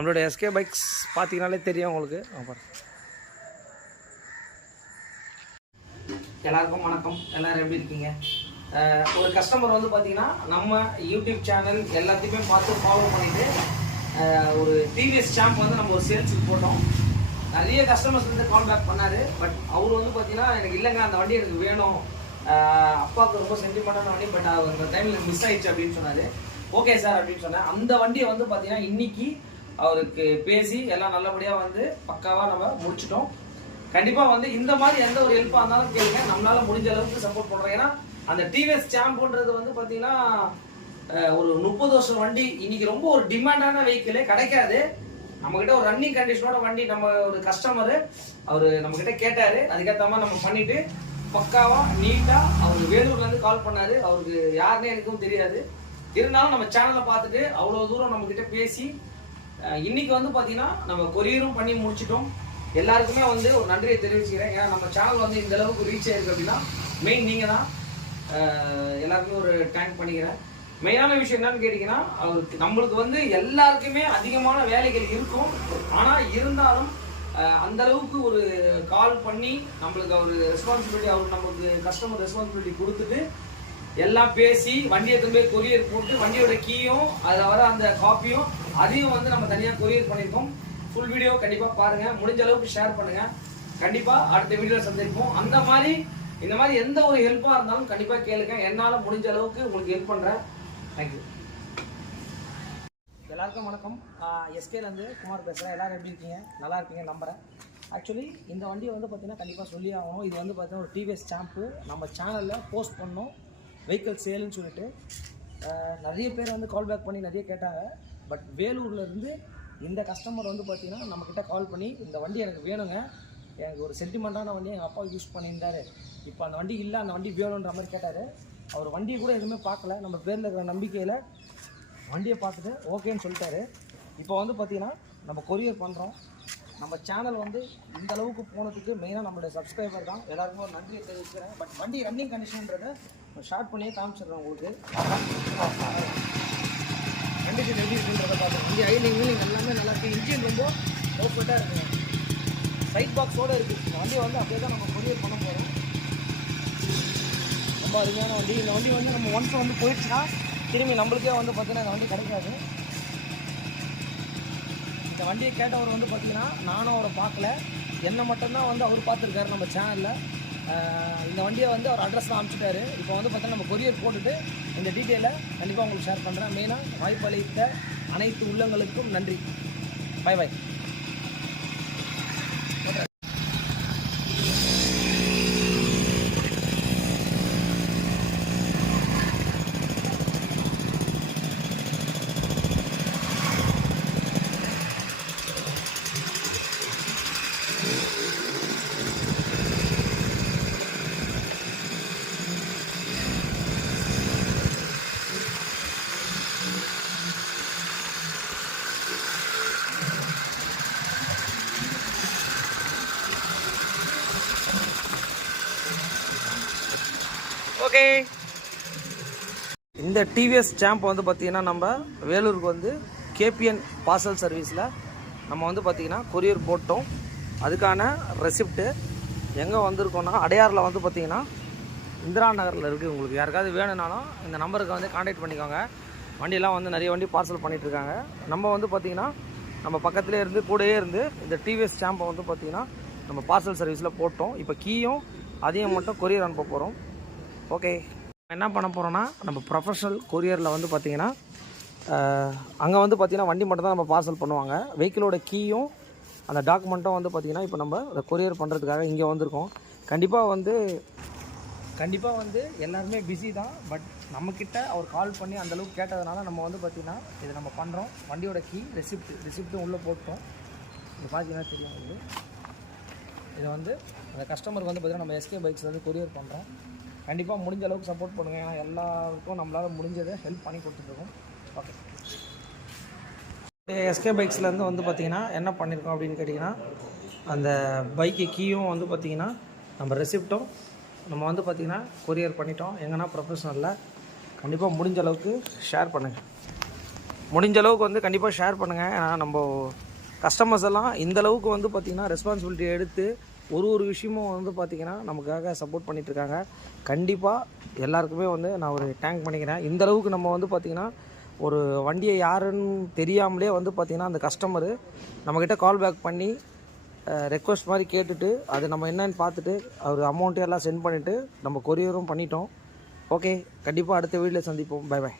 நம்மளோட SK bikes பார்த்தீங்கனாலே தெரியும் உங்களுக்கு. எல்லாருக்கும் வணக்கம். எல்லோரும் எப்படி இருக்கீங்க? ஒரு கஸ்டமர் வந்து பார்த்தீங்கன்னா நம்ம யூடியூப் சேனல் எல்லாத்தையுமே பார்த்து ஃபாலோ பண்ணிவிட்டு ஒரு டிவிஎஸ் சாம்ப் வந்து நம்ம ஒரு சேல்ஸுக்கு போட்டோம். நிறைய கஸ்டமர்ஸ் வந்து கால் பேக் பண்ணார். பட் அவர் வந்து பார்த்தீங்கன்னா எனக்கு இல்லைங்க அந்த வண்டி எனக்கு வேணும், அப்பாவுக்கு ரொம்ப சென்டிமெண்டான வண்டி, பட் அந்த டைமில் மிஸ் ஆயிடுச்சு அப்படின்னு சொன்னார். ஓகே சார் அப்படின்னு சொன்னேன். அந்த வண்டியை வந்து பார்த்தீங்கன்னா இன்னைக்கு அவருக்கு பேசி எல்லாம் நல்லபடியாக வந்து பக்காவாக நம்ம முடிச்சிட்டோம். கண்டிப்பாக வந்து இந்த மாதிரி எந்த ஒரு ஹெல்ப்பாக இருந்தாலும் கேளுங்க, நம்மளால முடிஞ்ச அளவுக்கு சப்போர்ட் பண்ணுறோம். ஏன்னா அந்த டிவிஎஸ் சாம்ப்ன்றது வந்து பார்த்தீங்கன்னா ஒரு 30 வருஷம் வண்டி, இன்னைக்கு ரொம்ப ஒரு டிமாண்டான வெஹிக்கிளே கிடைக்காது. நம்மகிட்ட ஒரு ரன்னிங் கண்டிஷனோட வண்டி நம்ம ஒரு கஸ்டமரு அவர் நம்மகிட்ட கேட்டாரு, அதுக்கேற்ற மாதிரி நம்ம பண்ணிட்டு பக்காவா நீட்டா அவருக்கு வேலூர்ல இருந்து கால் பண்ணாரு. அவருக்கு யாருன்னே எனக்கும் தெரியாது, இருந்தாலும் நம்ம சேனலை பார்த்துட்டு அவ்வளோ தூரம் நம்ம கிட்ட பேசி இன்னைக்கு வந்து பார்த்தீங்கன்னா நம்ம கொரியரும் பண்ணி முடிச்சிட்டோம். எல்லாருக்குமே வந்து ஒரு நன்றியை தெரிவிச்சுக்கிறேன். ஏன்னா நம்ம சேனல் வந்து இந்த அளவுக்கு ரீச் ஆயிருக்கு அப்படின்னா மெயின் நீங்கள் தான். எல்லாருக்குமே ஒரு தேங்க் பண்ணிக்கிறேன். மெயினான விஷயம் என்னன்னு கேட்டிங்கன்னா, அவருக்கு நம்மளுக்கு வந்து எல்லாருக்குமே அதிகமான வேலைகள் இருக்கும். ஆனால் இருந்தாலும் அந்த அளவுக்கு ஒரு கால் பண்ணி நம்மளுக்கு அவர் ரெஸ்பான்சிபிலிட்டி, அவர் நமக்கு கஸ்டமர் ரெஸ்பான்சிபிலிட்டி கொடுத்துட்டு எல்லாம் பேசி வண்டியை திரும்ப கொரியர் போட்டு வண்டியோட கீயும் அதில் வர அந்த காப்பியும் அதையும் வந்து நம்ம தனியாக கொரியர் பண்ணியிருக்கோம். ஃபுல் வீடியோ கண்டிப்பாக பாருங்கள், முடிஞ்ச அளவுக்கு ஷேர் பண்ணுங்கள். கண்டிப்பாக அடுத்த வீடியோவில் சந்திப்போம். அந்த மாதிரி இந்த மாதிரி எந்த ஒரு ஹெல்ப்பாக இருந்தாலும் கண்டிப்பாக கேளுங்க, என்னால் முடிஞ்ச அளவுக்கு உங்களுக்கு ஹெல்ப் பண்ணுறேன். தேங்க்யூ. எல்லாருக்கும் வணக்கம். எஸ்கேலேருந்து குமார் பேசுகிறேன். எல்லோரும் எப்படி இருக்கீங்க? நல்லா இருப்பீங்க நம்புகிறேன். ஆக்சுவலி இந்த வண்டியை வந்து பார்த்தீங்கன்னா கண்டிப்பாக சொல்லி ஆகணும். இது வந்து பார்த்தீங்கன்னா ஒரு டிவிஎஸ் சாம்ப்பு நம்ம சேனலில் போஸ்ட் பண்ணோம், வெஹிக்கிள் சேலுன்னு சொல்லிட்டு. நிறைய பேர் வந்து கால் பேக் பண்ணி நிறைய கேட்டாங்க. பட் வேலூர்லேருந்து இந்த கஸ்டமர் வந்து பார்த்தீங்கன்னா நம்மக்கிட்ட கால் பண்ணி இந்த வண்டி எனக்கு வேணுங்க, எனக்கு ஒரு சென்டிமெண்ட்டான வண்டி எங்கள் அப்பா யூஸ் பண்ணியிருந்தார், இப்போ அந்த வண்டி இல்லை, அந்த வண்டி வேணுன்ற மாதிரி கேட்டார். அவர் வண்டியை கூட எதுவுமே பார்க்கல, நம்ம பேரில் இருக்கிற நம்பிக்கையில் வண்டியை பார்த்துட்டு ஓகேன்னு சொல்லிட்டாரு. இப்போ வந்து பார்த்திங்கன்னா நம்ம கொரியர் பண்ணுறோம். நம்ம சேனல் வந்து இந்த அளவுக்கு போனதுக்கு மெயினாக நம்மளுடைய சப்ஸ்கிரைபர் தான். எல்லாருக்கும் ஒரு நன்றியை தெரிவிக்கிறேன். பட் வண்டி ரன்னிங் கண்டிஷன்றதை ஷார்ட் பண்ணியே காமிச்சிடுறேன் உங்களுக்கு. கண்டிஷன் எப்படி இருக்குன்றதை பார்த்து வண்டி ஐலிங் வீலிங் எல்லாமே நல்லா இருக்குது. இன்ஜின் ரொம்ப பர்ஃபெக்டாக இருக்குங்க, சைட் பாக்ஸோடு இருக்குது. இந்த வண்டியை வந்து அப்படியே தான் நம்ம கொரியர் பண்ண போகிறோம். ரொம்ப அருமையான வண்டி. இந்த வண்டி வந்து நம்ம ஒன்ஸ் வந்து போயிடுச்சுன்னா திரும்பி நம்மளுக்கே வந்து பார்த்தீங்கன்னா இந்த வண்டி கிடைக்காது. இந்த வண்டியை கேட்டவர் வந்து பார்த்தீங்கன்னா நானும் அவரை பார்க்கல, என்னை மட்டும்தான் வந்து அவர் பார்த்துருக்காரு நம்ம சேனலில். இந்த வண்டியை வந்து அவர் அட்ரஸ் தான் அனுப்பிச்சிட்டாரு. இப்போ வந்து பார்த்தீங்கன்னா நம்ம கொரியர் போட்டுட்டு இந்த டீட்டெயிலை கண்டிப்பாக உங்களுக்கு ஷேர் பண்ணுறேன். மெயினாக வாய்ப்பு அளித்த அனைத்து உள்ளங்களுக்கும் நன்றி. Bye bye. ஓகே, இந்த டிவிஎஸ் சாம்ப் வந்து பார்த்திங்கன்னா நம்ம வேலூருக்கு வந்து கேபிஎன் பார்சல் சர்வீஸில் நம்ம வந்து பார்த்திங்கன்னா கொரியர் போட்டோம். அதுக்கான ரெசிப்ட்டு எங்கே வந்திருக்கோன்னா அடையாரில் வந்து பார்த்திங்கன்னா இந்திரா நகரில் இருக்குது. உங்களுக்கு யாருக்காவது வேணும்னாலும் இந்த நம்பருக்கு வந்து கான்டாக்ட் பண்ணிக்கோங்க. வண்டியெல்லாம் வந்து நிறைய வண்டி பார்சல் பண்ணிகிட்ருக்காங்க. நம்ம வந்து பார்த்திங்கன்னா நம்ம பக்கத்துலேயே இருந்து கூடயே இருந்து இந்த டிவிஎஸ் சாம்பை வந்து பார்த்திங்கன்னா நம்ம பார்சல் சர்வீஸில் போட்டோம். இப்போ கீயும் அதையும் மட்டும் கொரியர் அனுப்ப போகிறோம். ஓகே, என்ன பண்ண போகிறோன்னா நம்ம ப்ரொஃபஷனல் கொரியரில் வந்து பார்த்திங்கன்னா அங்கே வந்து பார்த்திங்கன்னா வண்டி மட்டும் தான் நம்ம பார்சல் பண்ணுவாங்க. வெஹிக்கிளோட கீயும் அந்த டாக்குமெண்ட்டும் வந்து பார்த்திங்கன்னா இப்போ நம்ம அதை கொரியர் பண்ணுறதுக்காக இங்கே வந்திருக்கோம். கண்டிப்பாக வந்து எல்லாருமே பிஸி தான். பட் நம்மக்கிட்ட அவர் கால் பண்ணி அந்தளவுக்கு கேட்டதுனால நம்ம வந்து பார்த்திங்கன்னா இதை நம்ம பண்ணுறோம். வண்டியோட கீ ரெசிப்ட்டும் உள்ளே போட்டோம். இது பார்த்தீங்கன்னா தெரியும் வந்து இதை வந்து அந்த கஸ்டமருக்கு வந்து பார்த்திங்கன்னா நம்ம எஸ்கே பைக்ஸில் வந்து கொரியர் பண்ணுறோம். கண்டிப்பாக முடிஞ்ச அளவுக்கு சப்போர்ட் பண்ணுங்கள். ஏன்னா எல்லாருக்கும் நம்மளால் முடிஞ்சதை ஹெல்ப் பண்ணி கொடுத்துட்ருக்கோம். ஓகே, எஸ்கே பைக்ஸ்லேருந்து வந்து பார்த்திங்கன்னா என்ன பண்ணியிருக்கோம் அப்படின்னு கேட்டிங்கன்னா அந்த பைக்கு கீயும் வந்து பார்த்திங்கன்னா நம்ம ரெசிப்ட்டும் நம்ம வந்து பார்த்திங்கன்னா கொரியர் பண்ணிட்டோம். எங்கன்னா ப்ரொஃபஷனலில் கண்டிப்பாக முடிஞ்ச அளவுக்கு ஷேர் பண்ணுங்கள். முடிஞ்ச அளவுக்கு வந்து கண்டிப்பாக ஷேர் பண்ணுங்கள். ஏன்னா நம்ம கஸ்டமர்ஸ் எல்லாம் இந்த அளவுக்கு வந்து பார்த்திங்கன்னா ரெஸ்பான்சிபிலிட்டி எடுத்து ஒரு விஷயமும் வந்து பார்த்திங்கன்னா நமக்காக சப்போர்ட் பண்ணிகிட்ருக்காங்க. கண்டிப்பாக எல்லாருக்குமே வந்து நான் ஒரு தேங்க் பண்ணிக்கிறேன். இந்த அளவுக்கு நம்ம வந்து பார்த்திங்கன்னா ஒரு வண்டியை யாருன்னு தெரியாமலே வந்து பார்த்திங்கன்னா அந்த கஸ்டமரு நம்மக்கிட்ட கால் பேக் பண்ணி ரெக்வஸ்ட் மாதிரி கேட்டுட்டு அது நம்ம என்னன்னு பார்த்துட்டு அவர் அமௌண்ட்டு எல்லாம் சென்ட் பண்ணிவிட்டு நம்ம கொரியரும் பண்ணிட்டோம். ஓகே, கண்டிப்பாக அடுத்த வீடியோவில் சந்திப்போம். Bye bye.